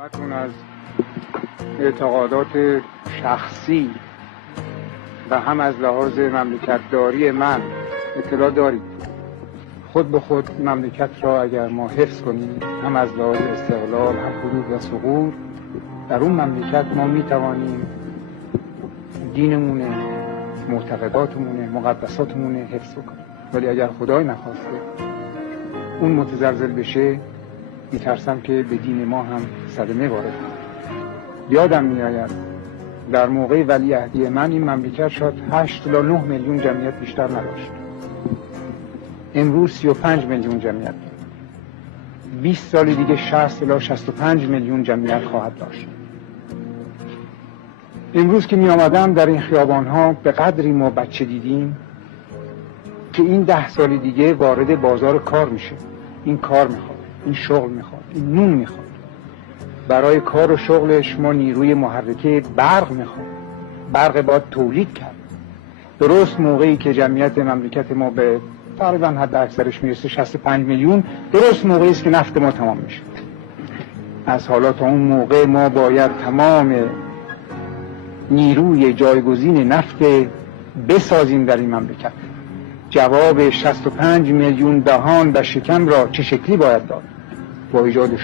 همتون از اعتقادات شخصی و هم از لحاظ مملکتداری من اطلاع دارید. خود به خود مملکت را اگر ما حفظ کنیم، هم از لحاظ استقلال، هم حدود و ثغور، در اون مملکت ما میتوانیم دینمونه، معتقداتمونه، مقدساتمونه حفظ کنیم. ولی اگر خدای نخواسته اون متزلزل بشه، میترسم که به دین ما هم صدمه وارد کنه. یادم میآید در موقع ولیعهدی من این مملکت شاید 8 تا 9 میلیون جمعیت بیشتر نداشت. امروز 35 میلیون جمعیت دارد. 20 سال دیگه 60 تا 65 میلیون جمعیت خواهد داشت. امروز که می آمدم در این خیابان ها به قدری ما بچه دیدیم که این 10 سال دیگه وارد بازار کار میشه. این کار میخواد، این شغل میخواد، این نون میخواد. برای کار و شغلش ما نیروی محرکه برق میخواد. برق باید تولید کرد. درست موقعی که جمعیت مملکت ما به تقریبا حد اکثرش میرسه 65 میلیون، درست موقعی است که نفت ما تمام میشه. از حالا تا اون موقع ما باید تمام نیروی جایگزین نفت بسازیم در این مملکت. جواب 65 میلیون دهان و شکم را چه شکلی باید داد؟ با ایجاد